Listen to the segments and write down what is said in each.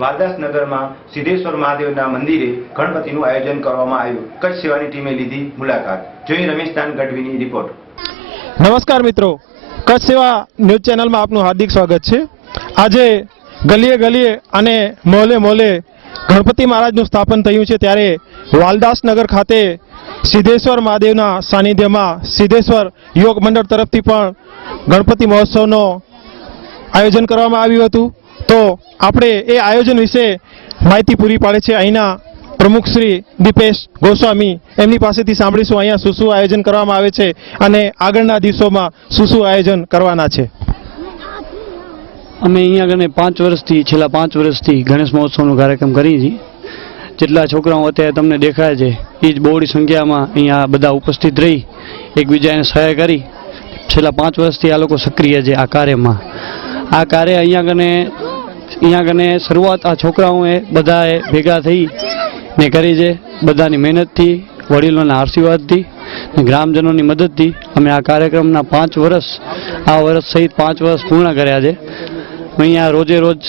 વાલદાસનગરમાં સિદ્ધેશ્વર મહાદેવના મંદિરે ગણપતિનું આયોજન કરવામાં આવ્યું। કચ્છ સેવાની ટીમે લીધી મુલાકાત। જોઈ રમેશદાન ગઢવીની રિપોર્ટ। નમસ્કાર મિત્રો, કચ્છ સેવા ન્યૂઝ ચેનલમાં આપનું હાર્દિક સ્વાગત છે। આજે ગલીએ ગલીએ અને મોહલે મોહલે ગણપતિ મહારાજનું સ્થાપન થયું છે, ત્યારે વાલદાસનગર ખાતે સિદ્ધેશ્વર મહાદેવના સાનિધ્યમાં સિદ્ધેશ્વર યોગ મંડળ તરફથી પણ ગણપતિ મહોત્સવનો આયોજન કરવામાં આવ્યું હતું। તો આપણે એ આયોજન વિશે માહિતી પૂરી પાડે છે અહીંના પ્રમુખ શ્રી દીપેશ ગોસ્વામી। એમની પાસેથી સાંભળીશું અહીંયા શું શું આયોજન કરવામાં આવે છે અને આગળના દિવસોમાં શું શું આયોજન કરવાના છે। અમે અહીંયા આગળ 5 વર્ષથી છેલ્લા 5 વર્ષથી ગણેશ મહોત્સવનો કાર્યક્રમ કરીએ છીએ। જેટલા છોકરાઓ અત્યારે તમને દેખાય છે એ જ બહોળી સંખ્યામાં અહીંયા બધા ઉપસ્થિત રહી એકબીજાને સહાય કરી છેલ્લા 5 વર્ષથી આ લોકો સક્રિય છે આ કાર્યમાં। આ કાર્ય અહીંયા આગળ શરૂઆત આ છોકરાઓએ બધાએ ભેગા થઈ ને કરી છે। બધાની મહેનતથી, વડીલોના આશીર્વાદથી, ગ્રામજનોની મદદથી અમે આ કાર્યક્રમના 5 વર્ષ આ વર્ષ સહિત 5 વર્ષ પૂર્ણ કર્યા છે। અહીંયા રોજે રોજ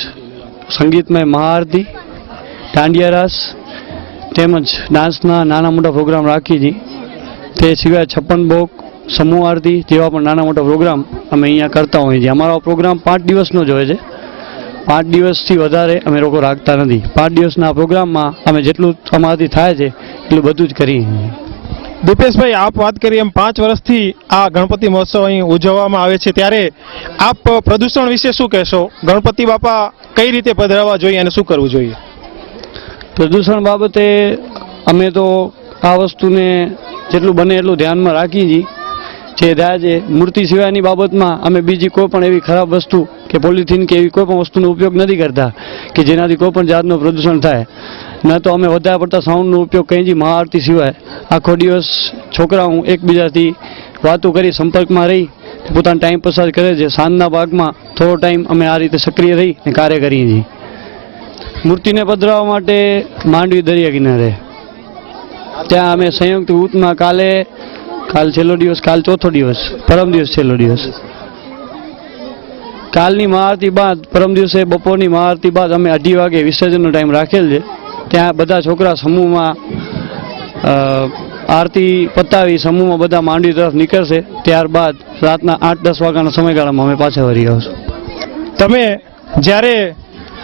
સંગીતમય મહાઆરતી, દાંડિયા રાસ તેમજ ડાન્સના નાના મોટા પ્રોગ્રામ રાખીએ છીએ। તે સિવાય 56 ભોગ, સમૂહ આરતી જેવા પણ નાના મોટા પ્રોગ્રામ અમે અહીંયા કરતા હોઈએ છીએ। અમારો પ્રોગ્રામ 5 દિવસનો જ હોય છે, 5 દિવસથી વધારે અમે લોકો રાખતા નથી। 5 દિવસના પ્રોગ્રામમાં અમે જેટલું અમારાથી થાય છે એટલું બધું જ કરીએ છીએ। દીપેશભાઈ, આપ વાત કરી એમ 5 વર્ષથી આ ગણપતિ મહોત્સવ અહીં ઉજવવામાં આવે છે, ત્યારે આપ પ્રદૂષણ વિશે શું કહેશો? ગણપતિ બાપા કઈ રીતે પધરાવવા જોઈએ અને શું કરવું જોઈએ? પ્રદૂષણ બાબતે અમે તો આ વસ્તુને જેટલું બને એટલું ધ્યાનમાં રાખીએ છીએ। જે થાય છે મૂર્તિ સિવાયની બાબતમાં અમે બીજી કોઈ પણ એવી ખરાબ વસ્તુ કે પોલિથીન કે એવી કોઈ પણ વસ્તુનો ઉપયોગ નથી કરતા કે જેનાથી કોઈ પણ જાતનું પ્રદૂષણ થાય। ન તો અમે વધારે પડતા સાઉન્ડનો ઉપયોગ કરીએ છીએ। મહાઆરતી સિવાય આખો દિવસ છોકરાઓ એકબીજાથી વાતો કરી સંપર્કમાં રહી પોતાનો ટાઈમ પસાર કરે છે। સાંજના ભાગમાં થોડો ટાઈમ અમે આ રીતે સક્રિય રહીને કાર્ય કરીએ છીએ। મૂર્તિને પધરાવવા માટે માંડવી દરિયા કિનારે ત્યાં અમે સંયુક્ત રૂપમાં કાલ છેલ્લો દિવસ, કાલ ચોથો દિવસ, પરમ દિવસ છેલ્લો દિવસ, કાલની મહાઆરતી બાદ પરમ દિવસે બપોરની મહાઆરતી બાદ અમે 2:30 વાગે વિસર્જનનો ટાઈમ રાખેલ છે। ત્યાં બધા છોકરા સમૂહમાં આરતી પતાવી સમૂહમાં બધા માંડવી તરફ નીકળશે। ત્યારબાદ રાતના 8-10 વાગ્યાના સમયગાળામાં અમે પાછા વળી આવશું। તમે જ્યારે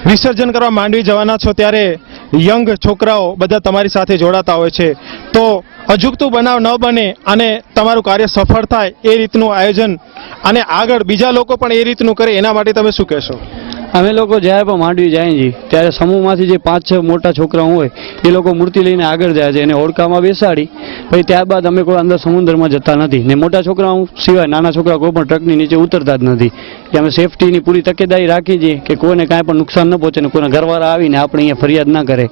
વિસર્જન કરવા માંડવી જવાના છો ત્યારે યંગ છોકરાઓ બધા તમારી સાથે જોડાતા હોય છે, તો અજુગતું બનાવ ન બને અને તમારું કાર્ય સફળ થાય એ રીતનું આયોજન અને આગળ બીજા લોકો પણ એ રીતનું કરે એના માટે તમે શું કહેશો? અમે લોકો જ્યારે પણ માંડવી જાય છીએ ત્યારે સમૂહમાંથી જે 5-6 મોટા છોકરા હોય એ લોકો મૂર્તિ લઈને આગળ જાય છે એને હોડકામાં બેસાડી પછી ત્યારબાદ અમે કોઈ અંદર સમુદ્રમાં જતા નથી ને મોટા છોકરાઓ સિવાય નાના છોકરા કોઈ પણ ટ્રકની નીચે ઉતરતા જ નથી કે અમે સેફટીની પૂરી તકેદારી રાખી છીએ કે કોઈને કાંઈ પણ નુકસાન ન પહોંચે ને કોઈના ઘરવાળા આવીને આપણે અહીંયા ફરિયાદ ના કરે।